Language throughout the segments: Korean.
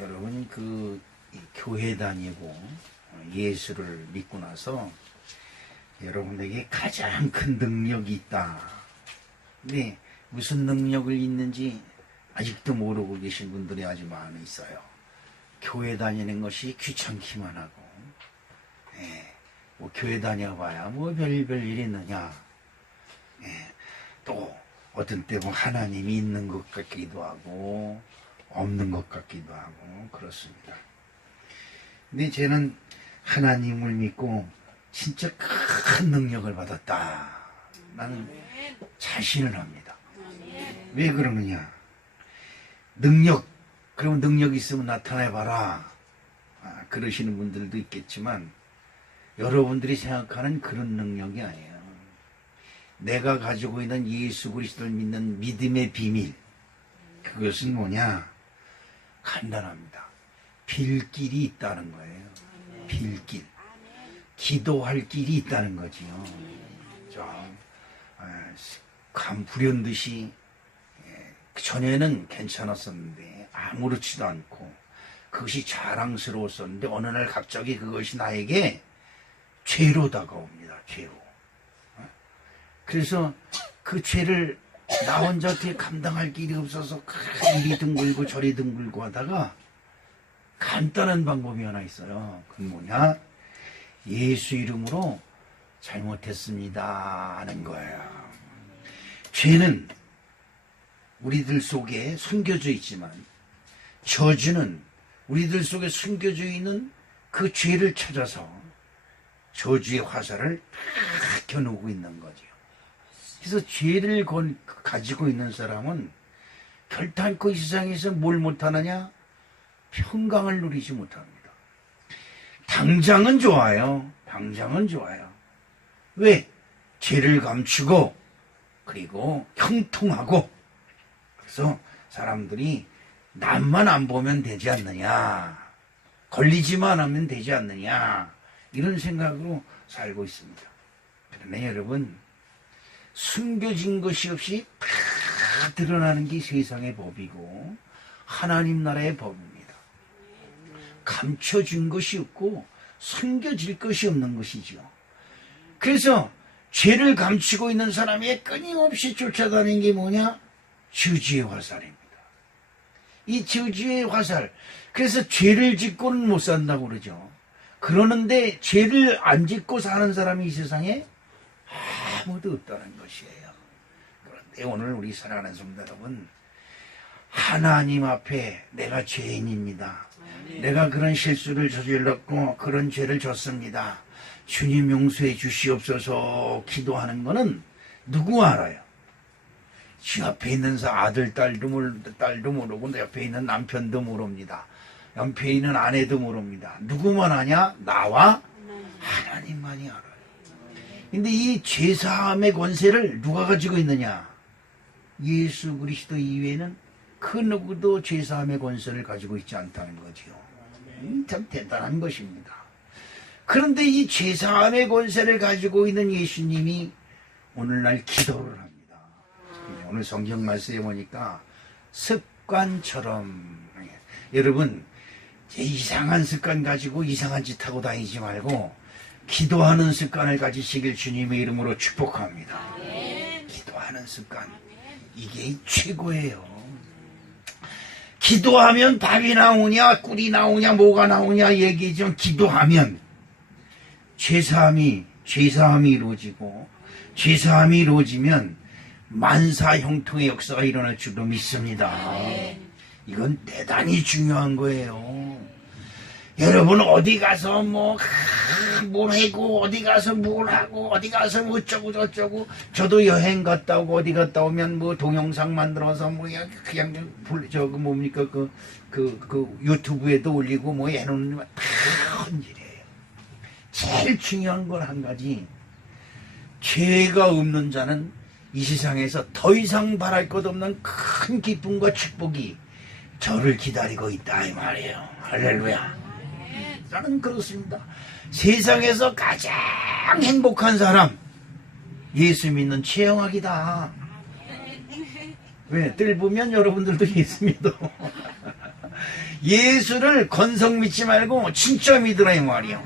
여러분 교회 다니고 예수를 믿고 나서 여러분에게 가장 큰 능력이 있다. 근데 무슨 능력을 있는지 아직도 모르고 계신 분들이 아주 많이 있어요. 교회 다니는 것이 귀찮기만 하고, 뭐 교회 다녀봐야 뭐 별별 일이 있느냐. 또 어떤 때 뭐 하나님이 있는 것 같기도 하고 없는 것 같기도 하고 그렇습니다. 근데 저는 하나님을 믿고 진짜 큰 능력을 받았다. 나는 자신을 합니다. 왜 그러느냐? 그러면 능력 있으면 나타내봐라. 그러시는 분들도 있겠지만 여러분들이 생각하는 그런 능력이 아니에요. 내가 가지고 있는 예수 그리스도를 믿는 믿음의 비밀, 그것은 뭐냐? 간단합니다. 빌길이 있다는 거예요. 빌길. 기도할 길이 있다는 거지요. 불현듯이 전에는 괜찮았었는데 아무렇지도 않고 그것이 자랑스러웠었는데 어느 날 갑자기 그것이 나에게 죄로 다가옵니다. 죄로. 그래서 그 죄를 나 혼자 어떻게 감당할 길이 없어서 이리 둥글고 저리 둥글고 하다가 간단한 방법이 하나 있어요. 그건 뭐냐? 예수 이름으로 잘못했습니다 하는 거예요. 죄는 우리들 속에 숨겨져 있지만 저주는 우리들 속에 숨겨져 있는 그 죄를 찾아서 저주의 화살을 탁 겨누고 있는 거죠. 그래서 죄를 가지고 있는 사람은 결단코 이 세상에서 뭘 못하느냐? 평강을 누리지 못합니다. 당장은 좋아요. 당장은 좋아요. 왜? 죄를 감추고 그리고 형통하고 그래서 사람들이 남만 안 보면 되지 않느냐, 걸리지만 하면 되지 않느냐 이런 생각으로 살고 있습니다. 그러나 여러분, 숨겨진 것이 없이 다 드러나는 게 세상의 법이고 하나님 나라의 법입니다. 감춰진 것이 없고 숨겨질 것이 없는 것이죠. 그래서 죄를 감추고 있는 사람이 끊임없이 쫓아다니는 게 뭐냐? 저주의 화살입니다. 이 저주의 화살. 그래서 죄를 짓고는 못 산다고 그러죠. 그러는데 죄를 안 짓고 사는 사람이 이 세상에 아무도 없다는 것이에요. 그런데 오늘 우리 사랑하는 성도 여러분, 하나님 앞에 내가 죄인입니다. 내가 그런 실수를 저질렀고 그런 죄를 졌습니다. 주님 용서해 주시옵소서 기도하는 거는 누구 알아요? 지 앞에 있는 아들, 딸도 모르고 내 옆에 있는 남편도 모릅니다. 옆에 있는 아내도 모릅니다. 누구만 아냐? 나와 하나님만이 알아요. 근데 이 죄사함의 권세를 누가 가지고 있느냐? 예수 그리스도 이외에는 그 누구도 죄사함의 권세를 가지고 있지 않다는 거지요. 참 대단한 것입니다. 그런데 이 죄사함의 권세를 가지고 있는 예수님이 오늘날 기도를 합니다. 오늘 성경 말씀에 보니까 습관처럼, 여러분 이상한 습관 가지고 이상한 짓 하고 다니지 말고 기도하는 습관을 가지시길 주님의 이름으로 축복합니다. 기도하는 습관, 이게 최고예요. 기도하면 밥이 나오냐 꿀이 나오냐 뭐가 나오냐 얘기죠. 기도하면 죄사함이 이루어지고 죄사함이 이루어지면 만사 형통의 역사가 일어날 줄로 믿습니다. 이건 대단히 중요한 거예요. 여러분 어디 가서 뭘 하고 어디 가서 뭘 하고 어디 가서 뭐 어쩌고 저쩌고, 저도 여행 갔다 오고 어디 갔다 오면 뭐 동영상 만들어서 뭐 그냥 저거 뭡니까 그 유튜브에도 올리고 뭐 해놓는 다 헌질이에요. 제일 중요한 건 한 가지, 죄가 없는 자는 이 세상에서 더 이상 바랄 것 없는 큰 기쁨과 축복이 저를 기다리고 있다 이 말이에요. 할렐루야. 저는 그렇습니다. 세상에서 가장 행복한 사람, 예수 믿는 최영학이다. 왜? 뜰 보면 여러분들도 예수 믿어. 예수를 건성 믿지 말고 진짜 믿으라 이 말이요.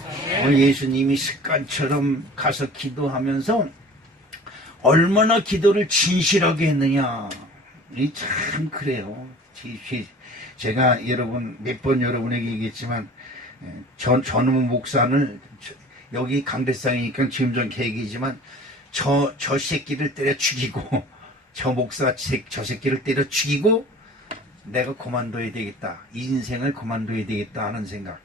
예수님이 습관처럼 가서 기도하면서 얼마나 기도를 진실하게 했느냐. 이 참 그래요. 제가 몇 번 여러분에게 얘기했지만 전우 목사는 여기 강대상이니까 지금 전 계획이지만 저 새끼를 때려 죽이고 저 새끼를 때려 죽이고 내가 그만둬야 되겠다. 이 인생을 그만둬야 되겠다 하는 생각.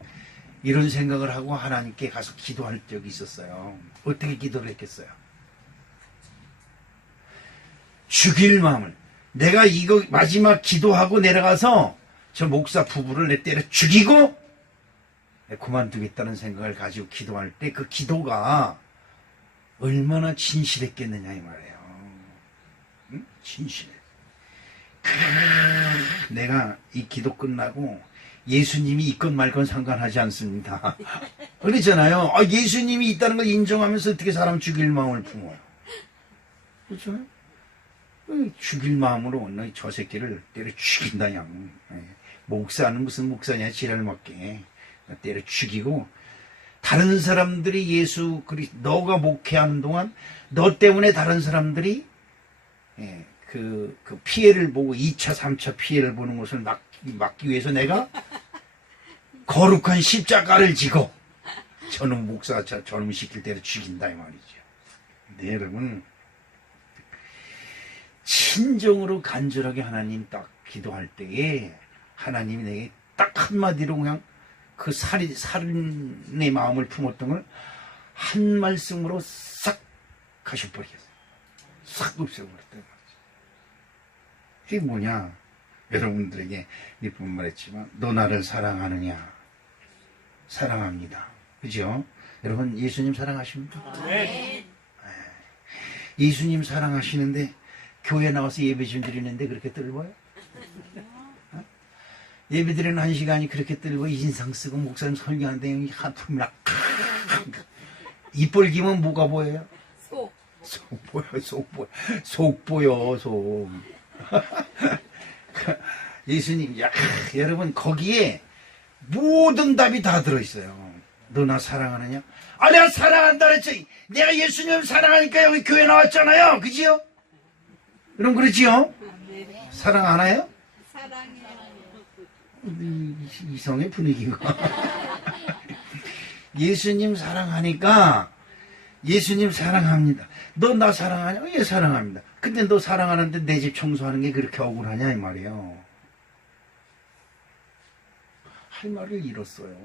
이런 생각을 하고 하나님께 가서 기도할 적이 있었어요. 어떻게 기도를 했겠어요? 죽일 마음을. 내가 이거 마지막 기도하고 내려가서 저 목사 부부를 내 때려 죽이고 그만두겠다는 생각을 가지고 기도할 때 그 기도가 얼마나 진실했겠느냐 이 말이에요. 응? 진실해. 내가 이 기도 끝나고 예수님이 있건 말건 상관하지 않습니다. 그러잖아요. 예수님이 있다는 걸 인정하면서 어떻게 사람 죽일 마음을 품어요. 그렇죠? 죽일 마음으로 너 저 새끼를 때려 죽인다. 목사는 무슨 목사냐 지랄 먹게 때려 죽이고 다른 사람들이 너가 목회하는 동안 너 때문에 다른 사람들이 그 피해를 보고 2차 3차 피해를 보는 것을 막기 위해서 내가 거룩한 십자가를 지고 저놈 목사 저놈 시킬 때려 죽인다 이 말이죠. 네, 여러분 친정으로 간절하게 하나님 딱 기도할 때에 하나님이 내게 딱 한마디로 그냥 그 살인의 마음을 품었던 걸 한 말씀으로 싹 가셔버리겠어요. 싹 없애버렸다. 이게 뭐냐? 여러분들에게 몇 번 말했지만 너 나를 사랑하느냐? 사랑합니다. 그죠? 여러분 예수님 사랑하십니까? 네. 예수님 사랑하시는데 교회 나와서 예배 좀 드리는데 그렇게 뜰보여? 예배 드리는 한 시간이 그렇게 뜰고 인상 쓰고 목사님 설교하는데 한품이나 입 벌기면 뭐가 보여요? 속 보여. 예수님, 여러분 거기에 모든 답이 다 들어있어요. 너 나 사랑하느냐? 내가 사랑한다 그랬지. 내가 예수님 사랑하니까 여기 교회 나왔잖아요. 그지요? 그럼 그렇지요? 사랑 안 해요? 사랑해요. 이성의 분위기가. 예수님 사랑하니까 예수님 사랑합니다. 너 나 사랑하냐? 예, 사랑합니다. 근데 너 사랑하는데 내 집 청소하는 게 그렇게 억울하냐 이 말이에요. 할 말을 잃었어요.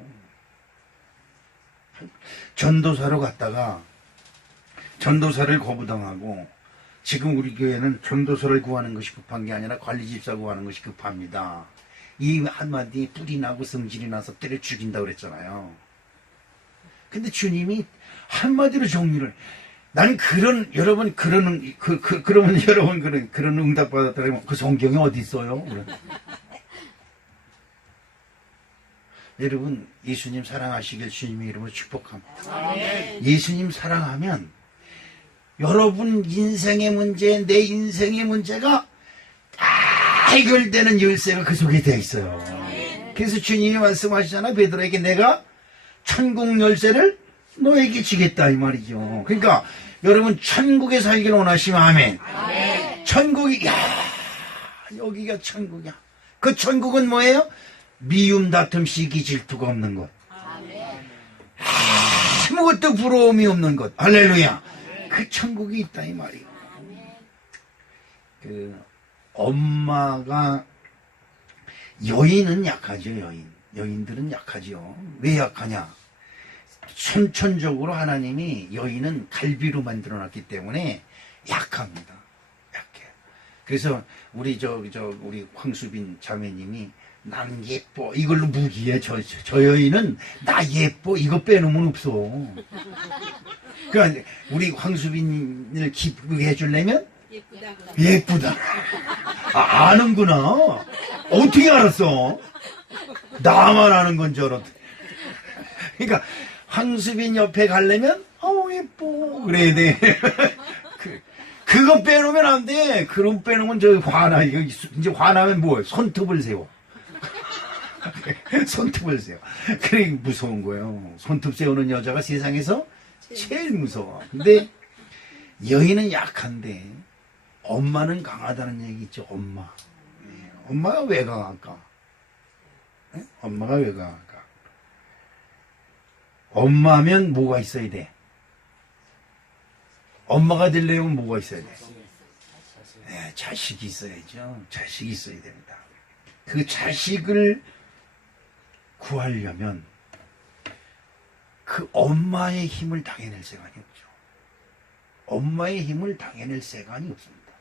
전도사로 갔다가 전도사를 거부당하고 지금 우리 교회는 전도사를 구하는 것이 급한 게 아니라 관리집사 구하는 것이 급합니다. 이 한마디에 뿔이 나고 성질이 나서 때려 죽인다고 그랬잖아요. 근데 주님이 한마디로 정리를, 난 여러분, 그러면 여러분 그런 응답 받았다면 그 성경이 어디 있어요? 여러분, 예수님 사랑하시길 주님의 이름으로 축복합니다. 아멘. 예수님 사랑하면 여러분 인생의 문제, 내 인생의 문제가 다 해결되는 열쇠가 그 속에 되어 있어요. 그래서 주님이 말씀하시잖아요. 베드로에게 내가 천국 열쇠를 너에게 주겠다 이 말이죠. 그러니까 여러분 천국에 살기를 원하시면 아멘. 아멘. 천국이 여기가 천국이야. 그 천국은 뭐예요? 미움, 다툼, 시기, 질투가 없는 것. 아무것도 부러움이 없는 것. 할렐루야. 그 천국이 있다 이 말이에요. 엄마가 여인은 약하죠. 여인들은 약하죠. 왜 약하냐? 선천적으로 하나님이 여인은 갈비로 만들어놨기 때문에 약합니다. 약해. 그래서 우리 우리 황수빈 자매님이 난 예뻐 이걸로 무기해. 저 여인은 나 예뻐 이거 빼놓으면 없어. 그러니까 우리 황수빈을 기쁘게 해주려면 예쁘다. 아는구나. 어떻게 알았어? 나만 아는 건 줄 알았대. 그러니까 황수빈 옆에 가려면 예뻐 그래야 돼. 그거 빼놓으면 안 돼. 그럼 빼놓으면 저 화나. 이제 화나면 뭐해? 손톱을 세워. 손톱을 세요. 그래 무서운 거예요. 손톱 세우는 여자가 세상에서 제일 무서워. 근데 여인은 약한데 엄마는 강하다는 얘기 있죠. 엄마. 엄마가 왜 강할까? 엄마가 왜 강할까? 엄마면 뭐가 있어야 돼? 엄마가 되려면 뭐가 있어야 돼? 네, 자식이 있어야죠. 자식이 있어야 됩니다. 그 자식을 구하려면 그 엄마의 힘을 당해낼 세간이 없죠. 엄마의 힘을 당해낼 세간이 없습니다.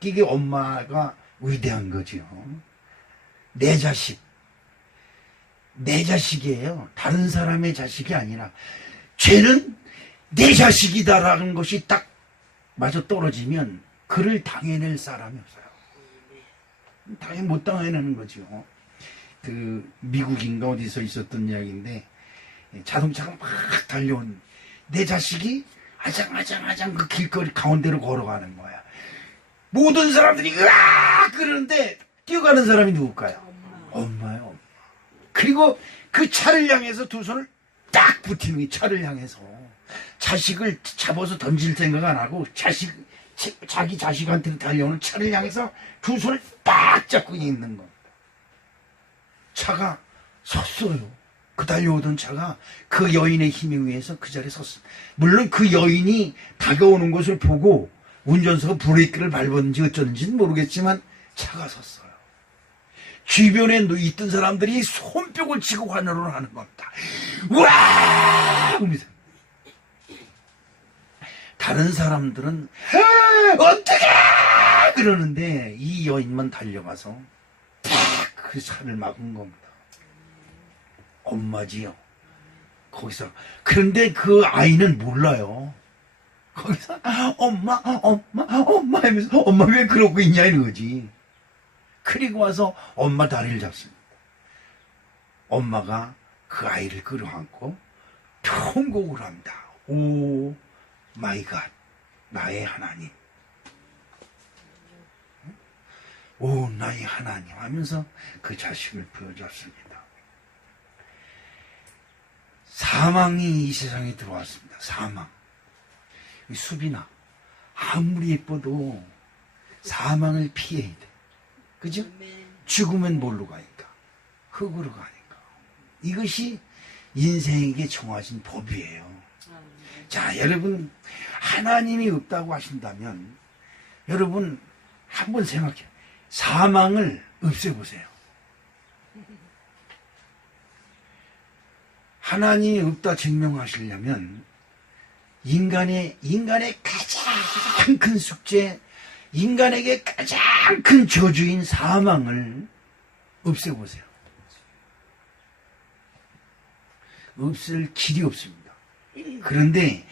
이게 엄마가 위대한 거죠. 내 자식이에요. 다른 사람의 자식이 아니라 쟤는 내 자식이다라는 것이 딱 맞아 떨어지면 그를 당해낼 사람이 없어요. 당연히 못 당해내는 거죠. 그 미국인가 어디서 있었던 이야기인데 자동차가 막 달려온 내 자식이 아장아장 그 길거리 가운데로 걸어가는 거야. 모든 사람들이 으악 그러는데 뛰어가는 사람이 누굴까요? 엄마요. 엄마. 그리고 그 차를 향해서 두 손을 딱 붙이는 게 차를 향해서 자식을 잡아서 던질 생각 안 하고 자기 자식한테 달려오는 차를 향해서 두 손을 딱 잡고 있는 겁니다. 차가 섰어요. 그 달려오던 차가 그 여인의 힘에 의해서 그 자리에 섰습니다. 물론 그 여인이 다가오는 것을 보고 운전사가 브레이크를 밟았는지 어쩌는지는 모르겠지만 차가 섰어요. 주변에 있던 사람들이 손뼉을 치고 환호를 하는 겁니다. 와! 다른 사람들은 어떡해! 그러는데 이 여인만 달려가서 탁 그 차를 막은 겁니다. 엄마지요. 거기서 그런데 그 아이는 몰라요. 거기서 엄마 하면서 엄마 왜 그러고 있냐 이러지. 그리고 와서 엄마 다리를 잡습니다. 엄마가 그 아이를 끌어안고 통곡을 합니다. 오 마이 갓, 나의 하나님. 오 나의 하나님 하면서 그 자식을 부여잡습니다. 사망이 이 세상에 들어왔습니다. 사망. 수빈아, 아무리 예뻐도 사망을 피해야 돼. 그죠? 죽으면 뭘로 가니까? 흙으로 가니까. 이것이 인생에게 정하신 법이에요. 자, 여러분, 하나님이 없다고 하신다면, 여러분, 한번 생각해요. 사망을 없애보세요. 하나님이 없다 증명하시려면, 인간의 가장 큰 숙제, 인간에게 가장 큰 저주인 사망을 없애보세요. 없을 길이 없습니다. 그런데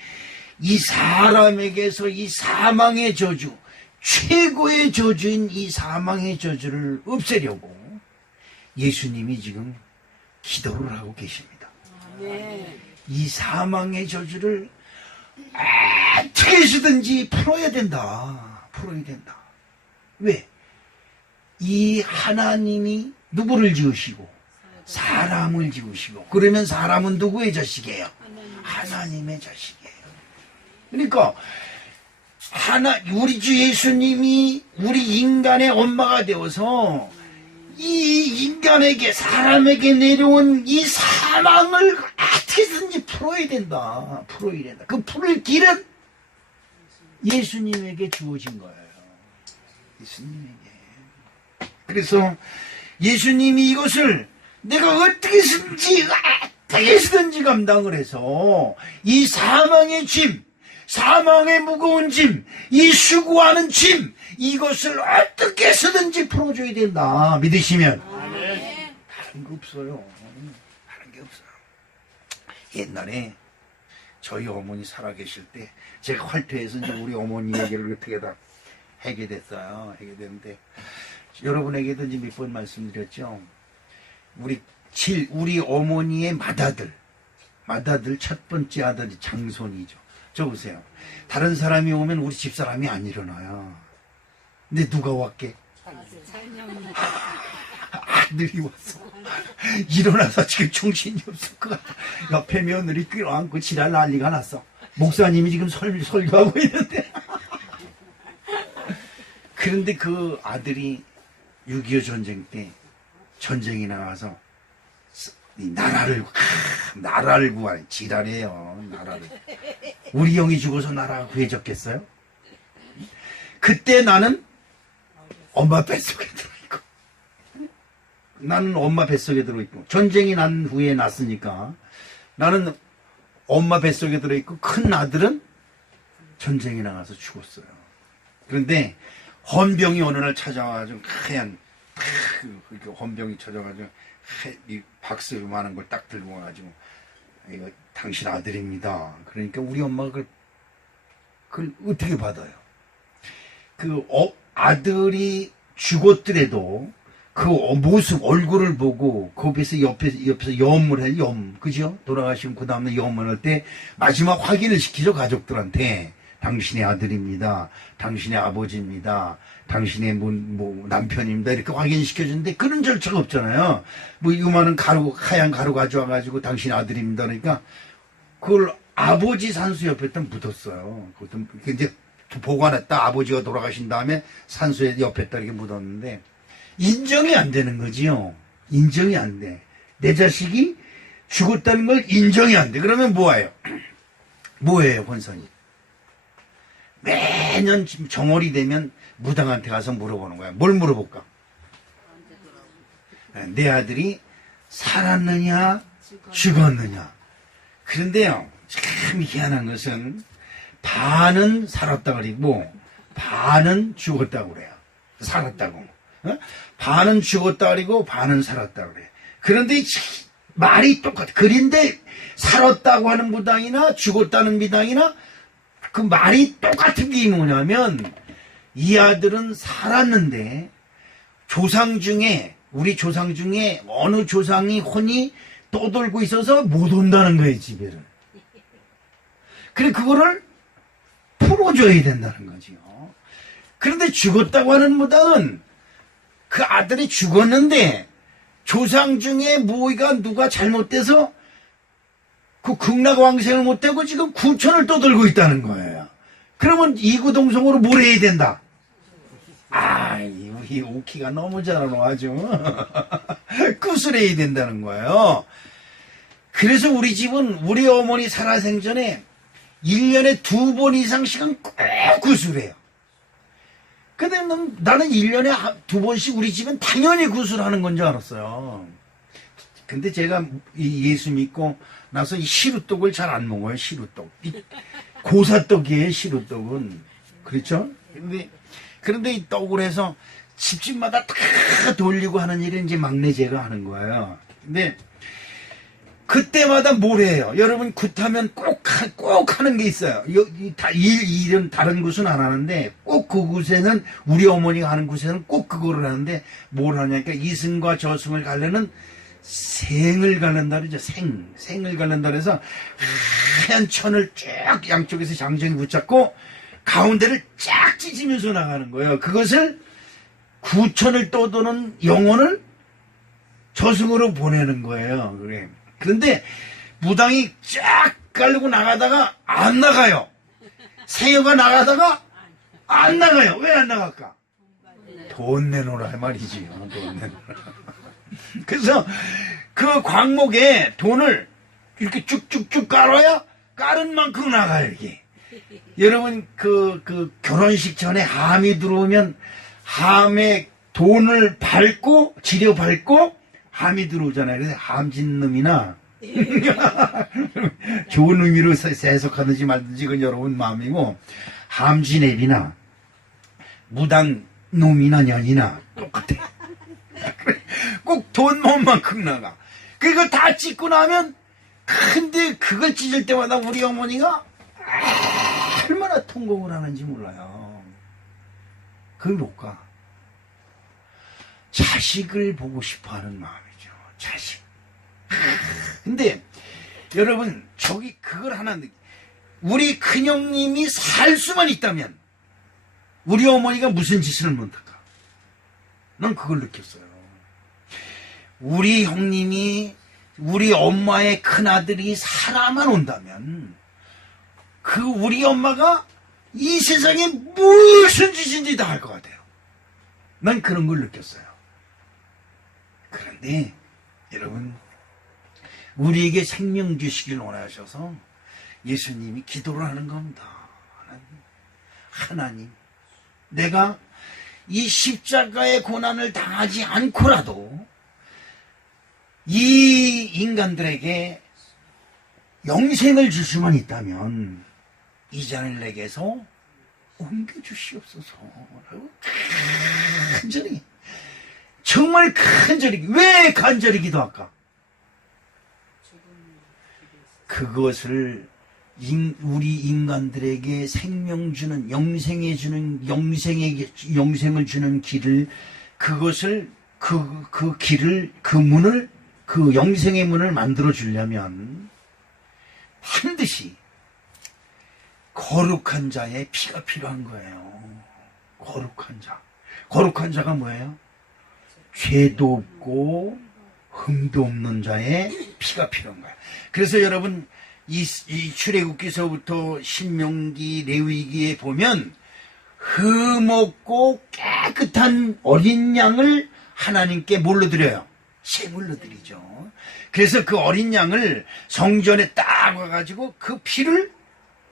이 사람에게서 이 사망의 저주, 최고의 저주인 이 사망의 저주를 없애려고 예수님이 지금 기도를 하고 계십니다. 이 사망의 저주를 어떻게 해서든지 풀어야 된다. 풀어야 된다. 왜? 이 하나님이 누구를 지으시고 사람을 지으시고 그러면 사람은 누구의 자식이에요? 하나님의 자식이에요. 그러니까 우리 주 예수님이 우리 인간의 엄마가 되어서 이 인간에게 사람에게 내려온 이 사망을 어떻게든지 풀어야 된다. 풀어야 된다. 그 풀을 길은 예수님에게 주어진 거예요. 예수님에게. 그래서 예수님이 이것을 내가 어떻게 해서든지 감당을 해서 이 사망의 짐, 사망의 무거운 짐, 이 수고하는 짐, 이것을 어떻게 해서든지 풀어줘야 된다. 믿으시면. 다른 거 없어요. 다른 게 없어요. 옛날에 저희 어머니 살아계실 때 제가 활퇴해서 이제 우리 어머니 얘기를 어떻게 다 하게 됐어요. 하게 됐는데 여러분에게도 이제 몇 번 말씀드렸죠. 우리 어머니의 맏아들 첫 번째 아들이 장손이죠. 저 보세요. 다른 사람이 오면 우리 집사람이 안 일어나요. 근데 누가 왔게? 아들이 왔어. 일어나서 지금 정신이 없을 것 같아. 옆에 며느리 끌어안고 지랄 난리가 났어. 목사님이 지금 설교하고 있는데. 그런데 그 아들이 6.25 전쟁 때 전쟁이 나가서 이 나라를 구하는 지랄이에요. 나라를. 우리 형이 죽어서 나라가 구해졌겠어요? 그때 나는 엄마 뱃속에 들어있고, 나는 엄마 뱃속에 들어있고, 전쟁이 난 후에 났으니까 나는 엄마 뱃속에 들어있고, 큰 아들은 전쟁에 나가서 죽었어요. 그런데 헌병이 어느 날 찾아와가지고 하얀 헌병이 찾아와가지고 이 박스 요만한 걸 딱 들고 와가지고, 이거 당신 아들입니다. 그러니까 우리 엄마가 그걸 어떻게 받아요? 아들이 죽었더라도 그 모습, 얼굴을 보고, 그 옆에서 염을 해, 그죠? 돌아가시면 그 다음날 염을 할 때 마지막 확인을 시키죠, 가족들한테. 당신의 아들입니다. 당신의 아버지입니다. 당신의 남편입니다. 이렇게 확인시켜주는데 그런 절차가 없잖아요. 이거만은 하얀 가루 가져와가지고 당신의 아들입니다. 그러니까 그걸 아버지 산수 옆에다 묻었어요. 그것도 이제 보관했다. 아버지가 돌아가신 다음에 산수에 옆에다 이렇게 묻었는데 인정이 안 되는 거지요. 인정이 안 돼. 내 자식이 죽었다는 걸 인정이 안 돼. 그러면 뭐예요? 뭐예요, 권선이? 매년 정월이 되면 무당한테 가서 물어보는 거야. 뭘 물어볼까? 내 아들이 살았느냐, 죽었느냐. 그런데요, 참 희한한 것은 반은 살았다 그리고 반은 죽었다 그래요. 살았다고. 반은 죽었다 그리고 반은 살았다 그래. 그런데 말이 똑같아. 그런데 살았다고 하는 무당이나 죽었다는 무당이나 그 말이 똑같은 게 뭐냐면, 이 아들은 살았는데 우리 조상 중에 어느 조상이 혼이 떠돌고 있어서 못 온다는 거예요, 집에를. 그래, 그거를 풀어줘야 된다는 거지요. 그런데 죽었다고 하는 무당은 그 아들이 죽었는데 조상 중에 누가 잘못돼서 그 극락왕생을 못하고 지금 구천을 떠들고 있다는 거예요. 그러면 이구동성으로 뭘 해야 된다? 이 오키가 너무 잘하노 아주. 구슬해야 된다는 거예요. 그래서 우리 집은 우리 어머니 살아생전에 1년에 2번 이상씩은 꼭 구슬해요. 근데 나는 1년에 2번씩 우리 집은 당연히 구슬하는 건 줄 알았어요. 근데 제가 예수 믿고 나서 이 시루떡을 잘 안 먹어요. 시루떡. 고사떡이에요, 시루떡은. 그렇죠? 그런데 이 떡을 해서 집집마다 다 돌리고 하는 일은 이제 막내 제가 하는 거예요. 근데 그때마다 뭘 해요? 여러분, 굿하면 꼭 하는 게 있어요. 일은 다른 굿은 안 하는데 꼭 그 굿에는, 우리 어머니가 하는 굿에는 꼭 그거를 하는데 뭘 하냐니까, 이승과 저승을 가려는 생을 갈른다 그러죠. 생을 갈른다 그래서 하얀 천을 쭉 양쪽에서 장정이 붙잡고 가운데를 쫙 찢으면서 나가는 거예요. 그것을 구천을 떠도는 영혼을 저승으로 보내는 거예요. 그래. 그런데 무당이 쫙 깔고 나가다가 안 나가요. 생여가 나가다가 안 나가요. 왜 안 나갈까? 돈 내놓으라 말이지. 돈 내놓으라. 그래서 그 광목에 돈을 이렇게 쭉쭉쭉 깔아야 깔은 만큼 나가요, 이게. 여러분, 그 결혼식 전에 함이 들어오면 함에 돈을 밟고, 지려 밟고 함이 들어오잖아요. 그래서 함진 놈이나 좋은 의미로 해석하든지 말든지 그건 여러분 마음이고, 함진앱이나 무당 놈이나 년이나 똑같아. 꼭 돈 모은 만큼 나가. 그거 다 찍고 나면, 근데 그걸 찢을 때마다 우리 어머니가 얼마나 통곡을 하는지 몰라요. 그게 뭘까? 자식을 보고 싶어 하는 마음이죠. 자식. 근데 여러분, 그걸 하나, 우리 큰형님이 살 수만 있다면 우리 어머니가 무슨 짓을 못할까? 난 그걸 느꼈어요. 우리 형님이 우리 엄마의 큰아들이 살아만 온다면 그 우리 엄마가 이 세상에 무슨 짓인지 다 할 것 같아요. 난 그런 걸 느꼈어요. 그런데 여러분, 우리에게 생명 주시길 원하셔서 예수님이 기도를 하는 겁니다. 하나님, 내가 이 십자가의 고난을 당하지 않고라도 이 인간들에게 영생을 줄 수만 있다면 이 잔을 내게서 옮겨주시옵소서 라고 간절히, 정말 간절히, 왜 간절히 기도할까? 그것을 우리 인간들에게 생명 주는, 영생을 주는 길을, 그것을, 그 길을, 그 문을, 그 영생의 문을 만들어 주려면 반드시 거룩한 자의 피가 필요한 거예요. 거룩한 자. 거룩한 자가 뭐예요? 죄도 없고 흠도 없는 자의 피가 필요한 거예요. 그래서 여러분, 이 출애굽기서부터 신명기, 레위기에 보면 흠 없고 깨끗한 어린 양을 하나님께 뭘로 드려요? 제물로 드리죠. 그래서 그 어린 양을 성전에 딱 와가지고 그 피를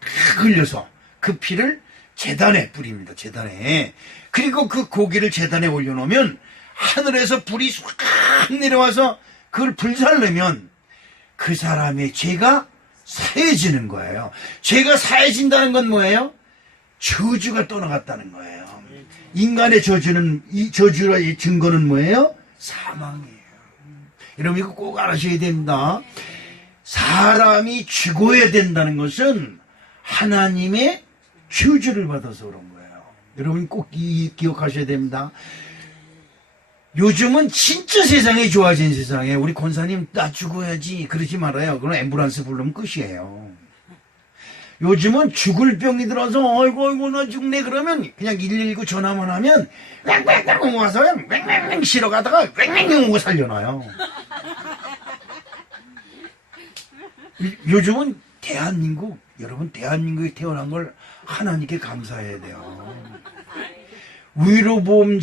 딱 흘려서 그 피를 제단에 뿌립니다. 제단에. 그리고 그 고기를 제단에 올려놓으면 하늘에서 불이 확 내려와서 그걸 불살르면 그 사람의 죄가 사해지는 거예요. 죄가 사해진다는 건 뭐예요? 저주가 떠나갔다는 거예요. 인간의 저주는, 이 저주의 증거는 뭐예요? 사망이에요. 여러분, 이거 꼭 알아셔야 됩니다. 사람이 죽어야 된다는 것은 하나님의 저주를 받아서 그런 거예요. 여러분 꼭 기억하셔야 됩니다. 요즘은 진짜 세상이 좋아진 세상에 우리 권사님 나 죽어야지 그러지 말아요. 그럼 앰뷸런스 부르면 끝이에요. 요즘은 죽을 병이 들어서 아이고 나 죽네 그러면 그냥 119 전화만 하면 왱왱왱 와서 왱왱왱 실어 가다가 왱왱왱 오고 살려놔요. 요즘은 대한민국, 여러분 대한민국에 태어난 걸 하나님께 감사해야 돼요. 의료보험이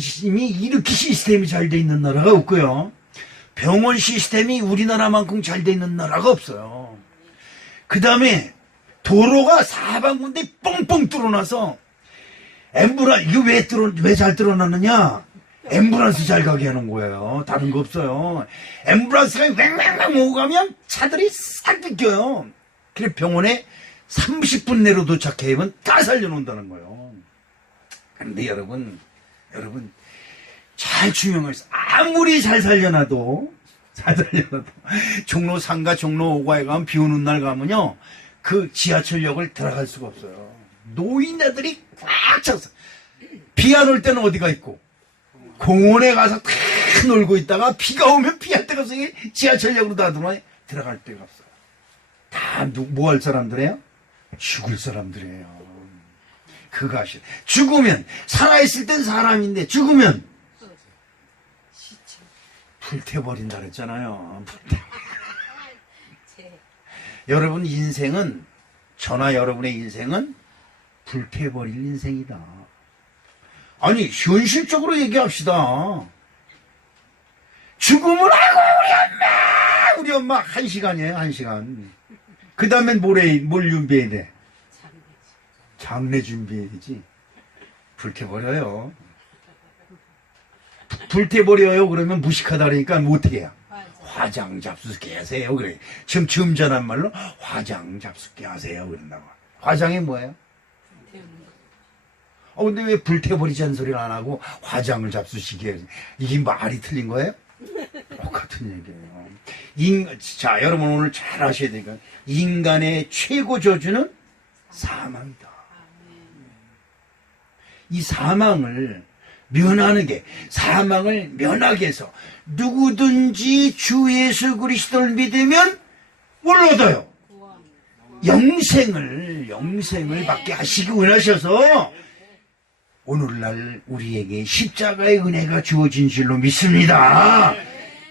이렇게 시스템이 잘 돼 있는 나라가 없고요. 병원 시스템이 우리나라만큼 잘 돼 있는 나라가 없어요. 그 다음에 도로가 사방군데 뻥뻥 뚫어놔서 이거 왜 잘 뚫어놨느냐? 앰뷸런스 잘 가게 하는 거예요. 다른 거 없어요. 앰뷸런스가 왱왱왱 오고 가면 차들이 싹 뜯겨요. 그래 병원에 30분 내로 도착해면 다 살려놓는다는 거예요. 그런데 여러분 잘 중요해서 아무리 잘 살려놔도 종로 3가 종로 5가에 가면 비 오는 날 가면요 그 지하철역을 들어갈 수가 없어요. 노인네들이 꽉 찼어. 비 안 올 때는 어디가 있고 공원에 가서 다 놀고 있다가 비가 오면 비할 데가 없어. 지하철역으로 다 들어갈 데가 없어요. 다 뭐 할 사람들이에요? 죽을 사람들이에요. 그거 아시죠? 죽으면 살아있을 땐 사람인데 죽으면 불태워버린다 그랬잖아요. 여러분 인생은, 저나 여러분의 인생은 불태워버릴 인생이다. 아니 현실적으로 얘기합시다. 죽으면 아이고 우리 엄마 1시간이에요. 1시간. 그 다음에 뭘 준비해야 돼? 장례 준비해야지. 불태버려요. 불태버려요 그러면 무식하다 그러니까 뭐 어떻게 해요? 화장 잡숫게 하세요 그래. 지금 점잖은 말로 화장 잡숫게 하세요 그런다고. 화장이 뭐예요? 근데 왜 불태버리자는 소리를 안 하고 화장을 잡수시게 해야지. 이게 말이 틀린 거예요? 똑같은 얘기예요. 자, 여러분 오늘 잘 아셔야 되니까 인간의 최고 저주는 사망이다. 이 사망을 면하게 해서 누구든지 주 예수 그리스도를 믿으면 뭘 얻어요? 영생을 받게 하시기 원하셔서 오늘날 우리에게 십자가의 은혜가 주어진 줄로 믿습니다.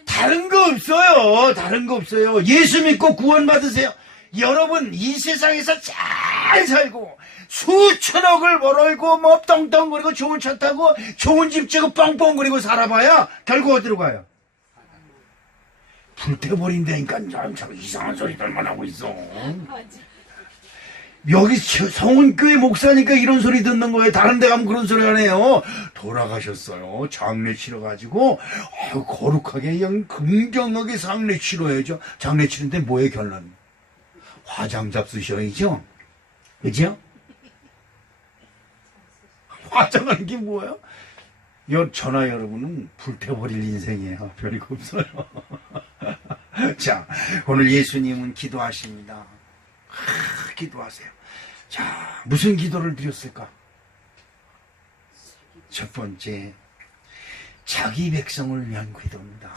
다른 거 없어요. 다른 거 없어요. 예수 믿고 구원받으세요. 여러분 이 세상에서 잘 살고 수천억을 벌고 뭐 떵떵거리고 좋은 차 타고 좋은 집 지고 뻥뻥거리고 살아봐야 결국 어디로 가요? 불태버린다니까. 참 이상한 소리들만 하고 있어. 여기 성은교회 목사니까 이런 소리 듣는 거예요. 다른 데 가면 그런 소리 안 해요. 돌아가셨어요. 장례 치러가지고 거룩하게 그냥 긍정하게 장례 치러야죠. 장례 치는데 뭐에 결론? 화장 잡수셔야죠. 그죠? 화장하는 게 뭐예요? 저나 여러분은 불태버릴 인생이에요. 별거 없어요. 자, 오늘 예수님은 기도하십니다. 기도하세요. 자, 무슨 기도를 드렸을까? 첫 번째, 자기 백성을 위한 기도입니다.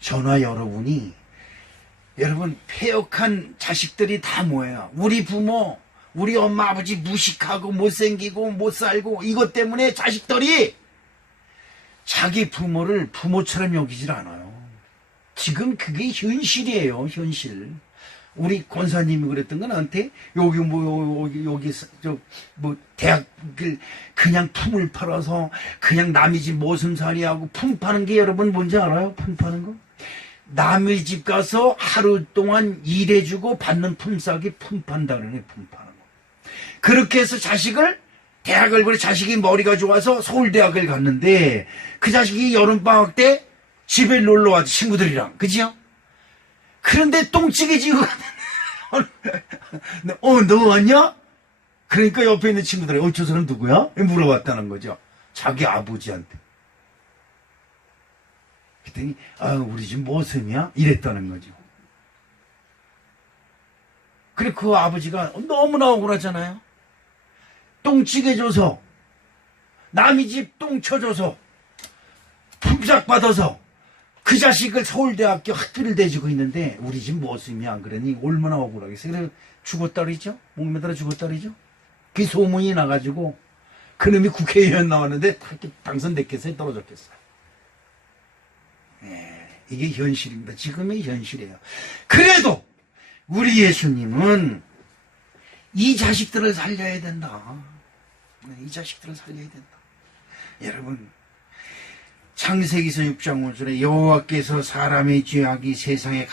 저나 여러분이, 여러분 폐역한 자식들이 다 뭐예요? 우리 부모, 우리 엄마 아버지 무식하고 못생기고 못살고 이것 때문에 자식들이 자기 부모를 부모처럼 여기질 않아요. 지금 그게 현실이에요. 현실. 우리 권사님이 그랬던 건 나한테 여기 대학을 그냥 품을 팔아서 그냥 남의 집 모슴살이하고 품 파는 게 여러분 뭔지 알아요? 품 파는 거? 남의 집 가서 하루 동안 일해주고 받는 품삯이 품 판다 그러네. 품 파는 거. 그렇게 해서 자식을 대학을 보내. 자식이 머리가 좋아서 서울대학을 갔는데 그 자식이 여름방학 때 집에 놀러 와서 친구들이랑, 그지요? 그런데 똥찌개 지고 너 왔냐? 그러니까 옆에 있는 친구들이 저 사람 누구야? 물어봤다는 거죠. 자기 아버지한테. 그랬더니 우리 집 모습이야? 이랬다는 거죠. 그래 그 아버지가 너무나 억울하잖아요. 똥찌개 줘서 남의 집 똥 쳐줘서 품삯 받아서 그 자식을 서울대학교 학비를 대주고 있는데 우리 집 모습이야. 그러니 얼마나 억울하겠어요. 그래 죽었다 그러죠. 목 매달아 죽었다 그러죠. 그 소문이 나가지고 그놈이 국회의원 나왔는데 당선됐겠어요? 떨어졌겠어요? 이게 현실입니다. 지금의 현실이에요. 그래도 우리 예수님은 이 자식들을 살려야 된다. 이 자식들을 살려야 된다. 여러분 창세기서 6장 5절에 여호와께서 사람의 죄악이 세상에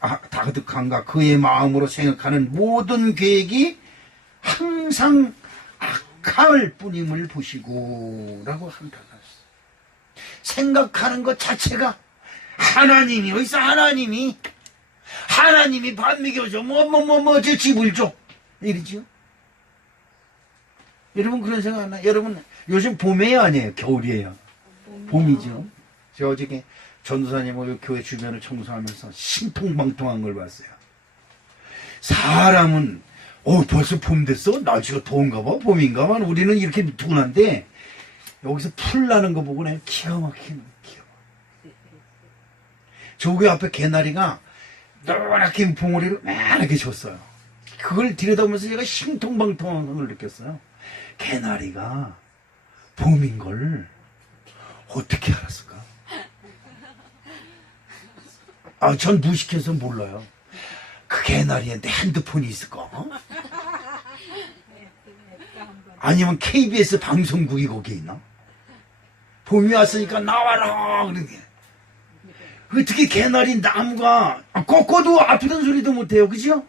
가득한가 그의 마음으로 생각하는 모든 계획이 항상 악할 뿐임을 보시고 라고 한다. 생각하는 것 자체가 하나님이 어디서 하나님이 밥 먹여줘 저 집을 줘 이러죠. 여러분 그런 생각 안 나요? 여러분 요즘 봄이에요 아니에요? 겨울이에요? 봄이죠. 제가 어저께 전도사님하고 교회 주변을 청소하면서 신통방통한 걸 봤어요. 사람은 벌써 봄 됐어? 날씨가 더운가 봐? 봄인가 봐? 우리는 이렇게 둔한데 여기서 풀 나는 거 보고 내가 기가 막히는 기가 막히는. 조교 앞에 개나리가 노랗게 봉오리를 많게 줬어요. 그걸 들여다보면서 제가 신통방통한 걸 느꼈어요. 개나리가 봄인 걸 어떻게 알았을까? 전 무식해서 몰라요. 그 개나리에 내 핸드폰이 있을까? 아니면 KBS 방송국이 거기에 있나? 봄이 왔으니까 나와라 그러게. 어떻게 개나리 나무가 꺾어도 아프던 소리도 못해요. 그죠?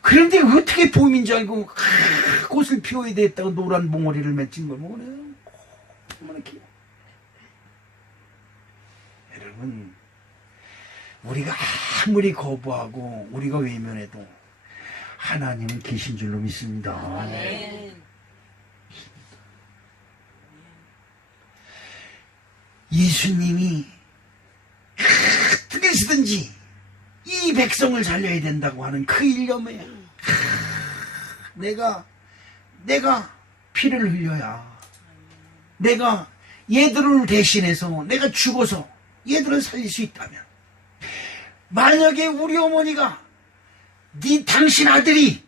그런데 어떻게 봄인 줄 알고 꽃을 피워야 되겠다고 노란 봉오리를 맺힌 걸 보네. 얼마나 귀여워. 여러분 우리가 아무리 거부하고 우리가 외면해도 하나님은 계신 줄로 믿습니다. 예수님이 어떻게 해서든지 이 백성을 살려야 된다고 하는 그 일념에 내가 피를 흘려야 내가 얘들을 대신해서 내가 죽어서 얘들을 살릴 수 있다면, 만약에 우리 어머니가 당신 아들이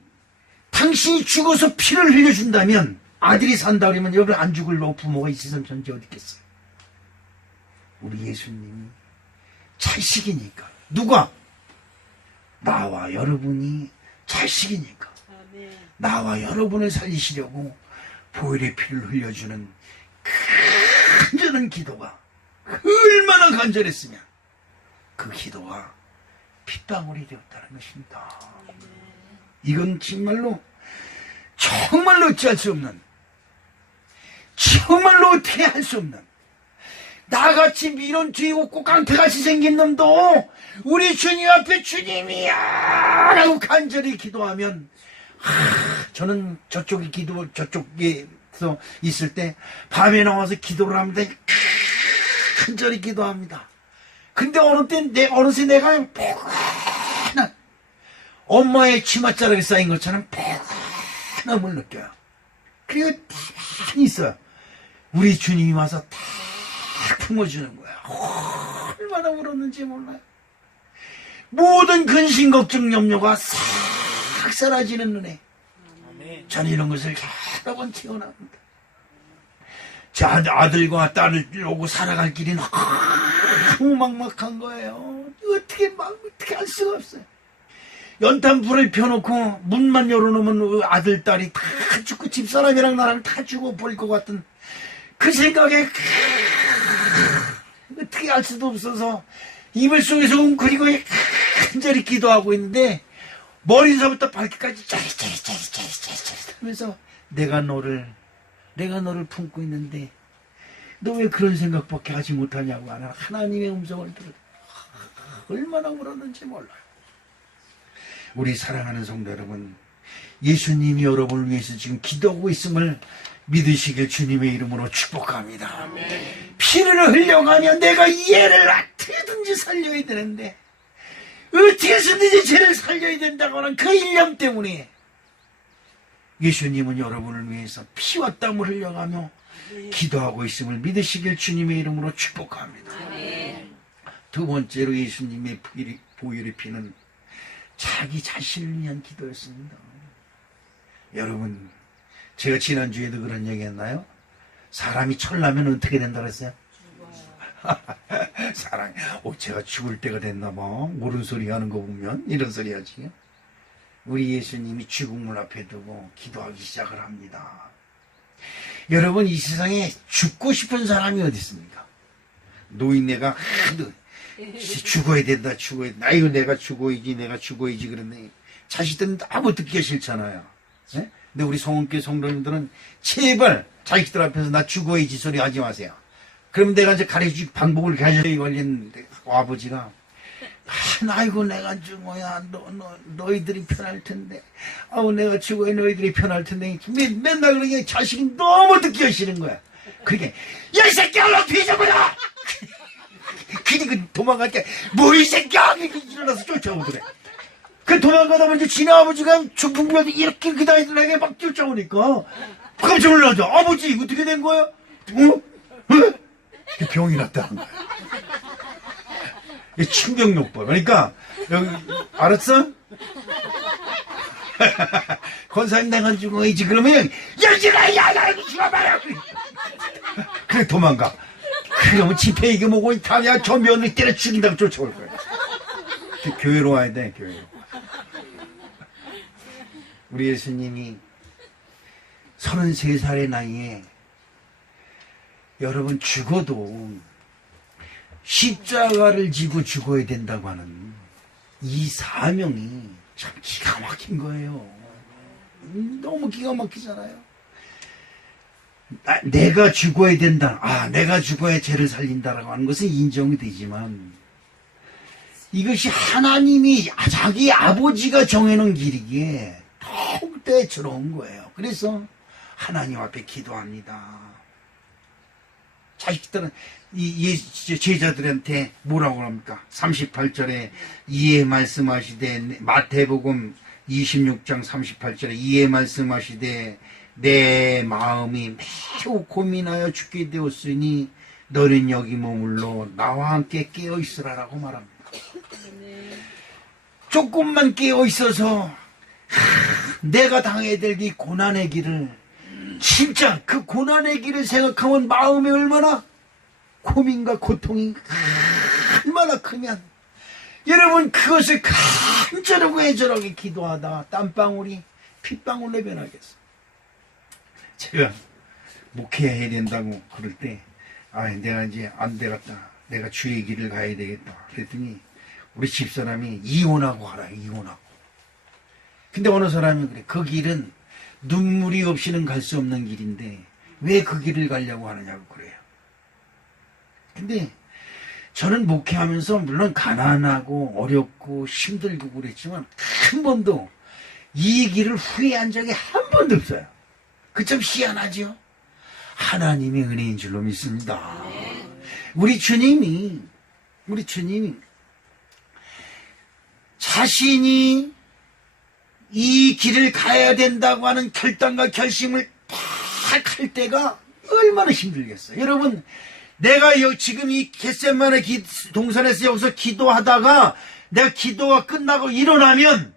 당신이 죽어서 피를 흘려준다면 아들이 산다 그러면 여러분 안 죽을 부모가 이 세상 전체 어디 있겠어요? 우리 예수님이 자식이니까. 누가? 나와 여러분이 자식이니까. 나와 여러분을 살리시려고 보혈의 피를 흘려주는 간절한 기도가 얼마나 간절했으면 그 기도가 핏방울이 되었다는 것입니다. 이건 정말로 어찌할 수 없는, 정말로 어떻게 할 수 없는, 나같이 미련죄 없고 깡패같이 생긴 놈도 우리 주님 앞에 주님이야 라고 간절히 기도하면, 저는 저쪽에서 있을 때 밤에 나와서 기도를 합니다. 간절히 기도합니다. 근데 어느새 내가 포근한 엄마의 치맛자락에 쌓인 것처럼 포근함을 느껴요. 그리고 가만히 있어요. 우리 주님이 와서 탁 품어주는 거야. 얼마나 울었는지 몰라요. 모든 근심, 걱정, 염려가 싹 사라지는 은혜. 저는 이런 것을 여러 번 체험합니다. 제 아들과 딸을 오고 살아갈 길이 너무 막막한 거예요. 어떻게 할 수가 없어요. 연탄 불을 펴놓고 문만 열어놓으면 아들, 딸이 다 죽고 집사람이랑 나랑 다 죽어버릴 것 같은 그 생각에 어떻게 할 수도 없어서 이불 속에서 웅크리고 간절히 기도하고 있는데 머리서부터 발끝까지 짜릿짜릿 하면서 내가 너를 품고 있는데 너 왜 그런 생각밖에 하지 못하냐고 하나님의 음성을 들어 얼마나 울었는지 몰라요. 우리 사랑하는 성도 여러분, 예수님이 여러분을 위해서 지금 기도하고 있음을 믿으시길 주님의 이름으로 축복합니다. 아멘. 피를 흘려가면 내가 이 애를 어떻게든지 살려야 되는데 어떻게 해서든지 쟤를 살려야 된다고 하는 그 일념 때문에 예수님은 여러분을 위해서 피와 땀을 흘려가며 기도하고 있음을 믿으시길 주님의 이름으로 축복합니다. 아멘. 두 번째로 예수님의 보혈의 피는 자기 자신을 위한 기도였습니다. 여러분, 제가 지난주에도 그런 얘기 했나요? 사람이 철나면 어떻게 된다 그랬어요? 제가 죽을 때가 됐나 봐. 옳은 소리 하는 거 보면 이런 소리 하지. 우리 예수님이 죽음을 앞에 두고 기도하기 시작을 합니다. 여러분, 이 세상에 죽고 싶은 사람이 어디 있습니까? 노인네가 하도 죽어야 된다. 아이고 내가 죽어야지 그랬네. 자식들은 너무 듣기가 싫잖아요. 네? 근데 우리 성원교회 성도님들은 제발 자식들 앞에서 나 죽어야지 소리 하지 마세요. 그럼 내가 이제 가르쳐줄 방법을 가져야 걸린 아버지가 아이고 내가 죽어야 너희들이 편할 텐데 내가 죽어야 너희들이 편할 텐데 맨날 그러게 자식이 너무 듣기가 싫은 거야. 그러게 야 이 새끼야 얼른 뒤져버려. 그니까 도망갈 때 뭐 이 새끼야 일어나서 쫓아오더래. 그 도망가다 보니 지네 아버지가 중풍병원에 이렇게 그 다니더라게 막 쫓아오니까 깜짝 놀라죠. 아버지 어떻게 된 거야? 병이 났다는 거야. 충격요법. 그러니까 여기 알았어? 권사님 내가 죽어야지 그러면 여지라 야나 죽어봐요. 그래 도망가. 그러면 집회 이겨먹고 다야 저 며느리 때려 죽인다고 쫓아올 거야. 교회로 와야 돼. 교회로. 우리 예수님이 33살의 나이에 여러분 죽어도 십자가를 지고 죽어야 된다고 하는 이 사명이 참 기가 막힌 거예요. 너무 기가 막히잖아요. 내가 죽어야 된다. 내가 죽어야 죄를 살린다라고 하는 것은 인정이 되지만 이것이 하나님이 자기 아버지가 정해놓은 길이기에 더욱 때처럼 거예요. 그래서 하나님 앞에 기도합니다. 자식들은 제자들한테 뭐라고 합니까? 38절에 이에 말씀하시되 마태복음 26장 38절에 이에 말씀하시되 내 마음이 매우 고민하여 죽게 되었으니 너는 여기 머물러 나와 함께 깨어있으라라고 말합니다. 조금만 깨어있어서 내가 당해야 될 이 고난의 길을 진짜 그 고난의 길을 생각하면 마음이 얼마나 고민과 고통이 얼마나 크면 여러분 그것을 간절하고 애절하게 기도하다 땀방울이 핏방울로 변하겠어. 제가 목회해야 된다고 그럴 때 내가 이제 안 되겠다. 내가 주의 길을 가야 되겠다. 그랬더니 우리 집사람이 이혼하고 하라. 이혼하고. 근데 어느 사람이 그래. 그 길은 눈물이 없이는 갈 수 없는 길인데 왜 그 길을 가려고 하느냐고 그래요. 근데 저는 목회하면서 물론 가난하고 어렵고 힘들고 그랬지만 한 번도 이 길을 후회한 적이 한 번도 없어요. 그 좀 희한하죠? 하나님의 은혜인 줄로 믿습니다. 우리 주님이 자신이 이 길을 가야 된다고 하는 결단과 결심을 딱 할 때가 얼마나 힘들겠어요. 여러분, 내가 지금 이 겟세마네 동산에서 여기서 기도하다가 내가 기도가 끝나고 일어나면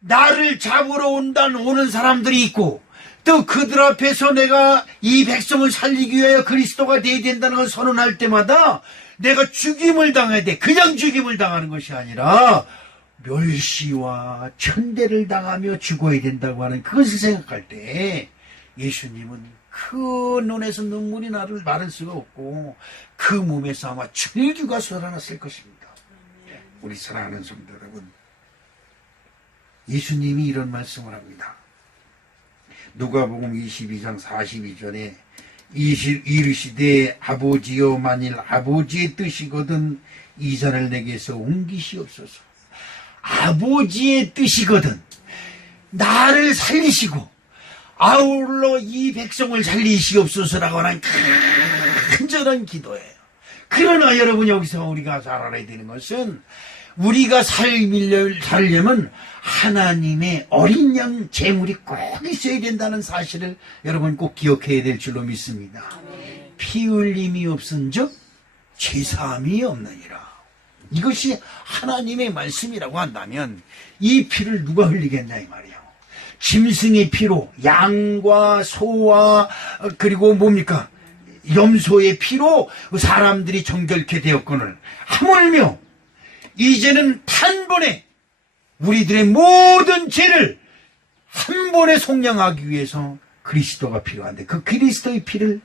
나를 잡으러 오는 사람들이 있고 또 그들 앞에서 내가 이 백성을 살리기 위하여 그리스도가 되어야 된다는 걸 선언할 때마다 내가 죽임을 당해야 돼. 그냥 죽임을 당하는 것이 아니라 멸시와 천대를 당하며 죽어야 된다고 하는 그것을 생각할 때 예수님은 그 눈에서 눈물이 나를 마를 수가 없고 그 몸에서 아마 절규가 솟아났을 것입니다. 우리 사랑하는 성도 여러분, 예수님이 이런 말씀을 합니다. 누가복음 22장 42절에 이르시되 아버지여 만일 아버지의 뜻이거든 이 잔을 내게서 옮기시옵소서. 아버지의 뜻이거든 나를 살리시고 아울러 이 백성을 살리시옵소서라고 하는 간절한 기도예요. 그러나 여러분 여기서 우리가 잘 알아야 되는 것은 우리가 살려면 하나님의 어린 양 제물이 꼭 있어야 된다는 사실을 여러분 꼭 기억해야 될 줄로 믿습니다. 피 흘림이 없은즉 죄사함이 없느니라. 이것이 하나님의 말씀이라고 한다면 이 피를 누가 흘리겠나 이 말이에요. 짐승의 피로 양과 소와 그리고 뭡니까 염소의 피로 사람들이 정결케 되었거늘 하물며 이제는 단번에 우리들의 모든 죄를 한 번에 속량하기 위해서 그리스도가 필요한데 그 그리스도의 피를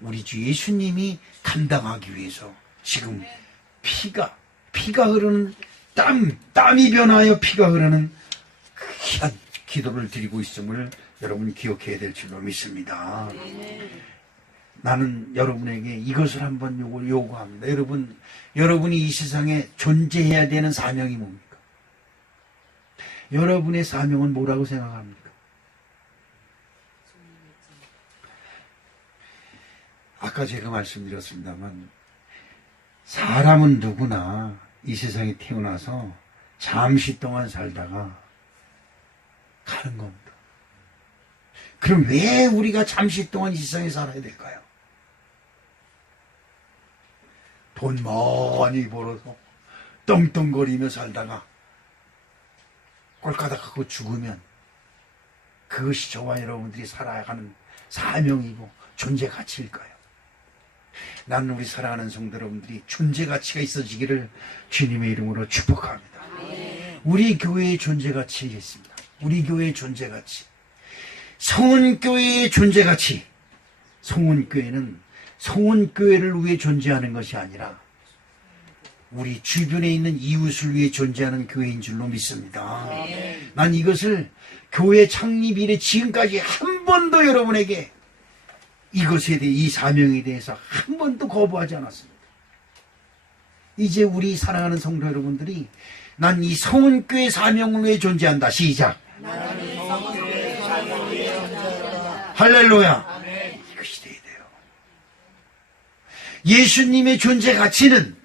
우리 주 예수님이 감당하기 위해서 지금 피가 흐르는 땀이 변하여 피가 흐르는 귀한 기도를 드리고 있음을 여러분이 기억해야 될 줄로 믿습니다. 나는 여러분에게 이것을 한번 요구합니다. 여러분이 이 세상에 존재해야 되는 사명이 뭡니까? 여러분의 사명은 뭐라고 생각합니까? 아까 제가 말씀드렸습니다만 사람은 누구나 이 세상에 태어나서 잠시 동안 살다가 가는 겁니다. 그럼 왜 우리가 잠시 동안 이 세상에 살아야 될까요? 돈 많이 벌어서 떵떵거리며 살다가 꼴까닥 하고 죽으면 그것이 저와 여러분들이 살아가는 사명이고 존재 가치일까요? 나는 우리 사랑하는 성도 여러분들이 존재 가치가 있어지기를 주님의 이름으로 축복합니다. 우리 교회의 존재 가치 있습니다. 우리 교회의 존재 가치, 성은교회의 존재 가치. 성은교회는 성은교회를 위해 존재하는 것이 아니라 우리 주변에 있는 이웃을 위해 존재하는 교회인 줄로 믿습니다. 난 이것을 교회 창립 이래 지금까지 한 번도 여러분에게 이것에 대해 이 사명에 대해서 한 번도 거부하지 않았습니다. 이제 우리 사랑하는 성도 여러분들이 난 이 성은교회 사명을 위해 존재한다. 시작. 할렐루야. 이것이 돼야 돼요. 예수님의 존재 가치는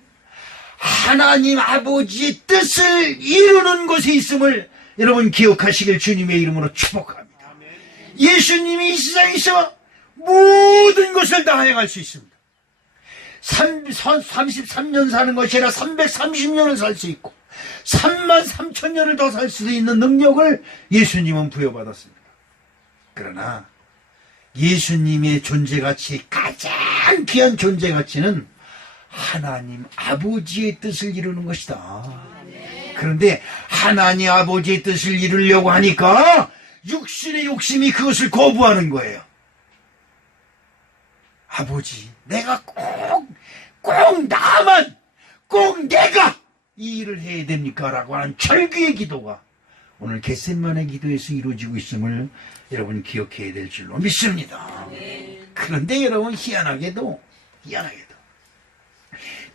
하나님 아버지의 뜻을 이루는 곳에 있음을 여러분 기억하시길 주님의 이름으로 축복합니다. 예수님이 이 세상에서 모든 것을 다 행할 수 있습니다. 33년 사는 것이 아니라 330년을 살 수 있고 33,000년을 더 살 수도 있는 능력을 예수님은 부여받았습니다. 그러나 예수님의 존재가치, 가장 귀한 존재가치는 하나님 아버지의 뜻을 이루는 것이다. 그런데 하나님 아버지의 뜻을 이루려고 하니까 육신의 욕심이 그것을 거부하는 거예요. 아버지, 내가 꼭 나만, 꼭 내가 이 일을 해야 됩니까? 라고 하는 절규의 기도가 오늘 겟세마네 기도에서 이루어지고 있음을 여러분 기억해야 될 줄로 믿습니다. 그런데 여러분 희한하게도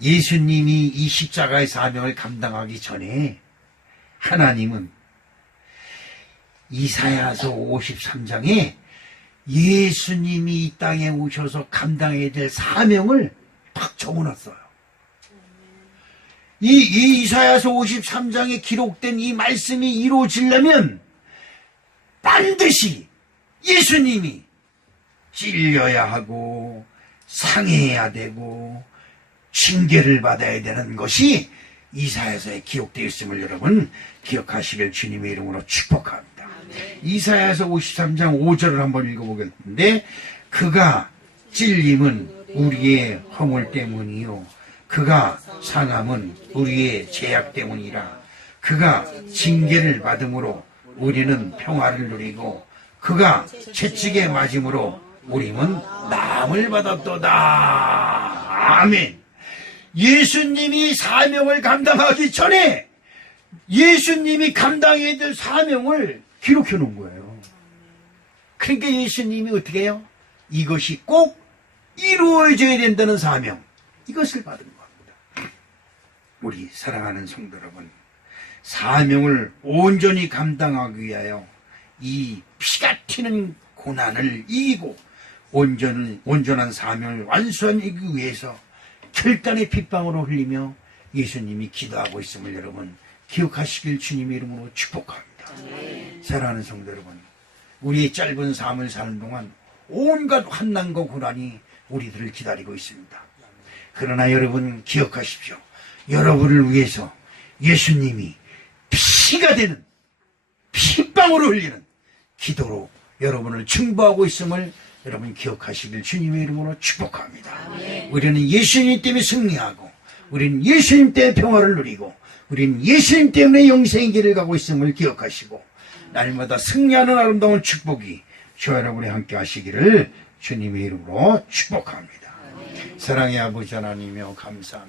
예수님이 이 십자가의 사명을 감당하기 전에 하나님은 이사야서 53장에 예수님이 이 땅에 오셔서 감당해야 될 사명을 딱 적어놨어요. 이 이사야서 53장에 기록된 이 말씀이 이루어지려면 반드시 예수님이 찔려야 하고 상해야 되고 징계를 받아야 되는 것이 이사야서에 기록되어 있음을 여러분 기억하시길 주님의 이름으로 축복합니다. 이사야서 53장 5절을 한번 읽어보겠는데, 그가 찔림은 우리의 허물 때문이요 그가 상함은 우리의 죄악 때문이라. 그가 징계를 받음으로 우리는 평화를 누리고 그가 채찍에 맞음으로 우리는 나음을 받았도다. 아멘. 예수님이 사명을 감당하기 전에 예수님이 감당해야 될 사명을 기록해 놓은 거예요. 그러니까 예수님이 어떻게 해요? 이것이 꼭 이루어져야 된다는 사명, 이것을 받은 겁니다. 우리 사랑하는 성도 여러분, 사명을 온전히 감당하기 위하여 이 피가 튀는 고난을 이기고 온전한 사명을 완수하기 위해서 결단의 핏방울을 흘리며 예수님이 기도하고 있음을 여러분 기억하시길 주님의 이름으로 축복합니다. 사랑하는 성도 여러분, 우리의 짧은 삶을 사는 동안 온갖 환난과 고난이 우리들을 기다리고 있습니다. 그러나 여러분 기억하십시오. 여러분을 위해서 예수님이 피가 되는 핏방울을 흘리는 기도로 여러분을 증보하고 있음을 여러분 기억하시길 주님의 이름으로 축복합니다. 우리는 예수님 때문에 승리하고 우리는 예수님 때문에 평화를 누리고 우리는 예수님 때문에 영생의 길을 가고 있음을 기억하시고 날마다 승리하는 아름다운 축복이 저와 여러분이 함께 하시기를 주님의 이름으로 축복합니다. 사랑의 아버지 하나님이여 감사합니다.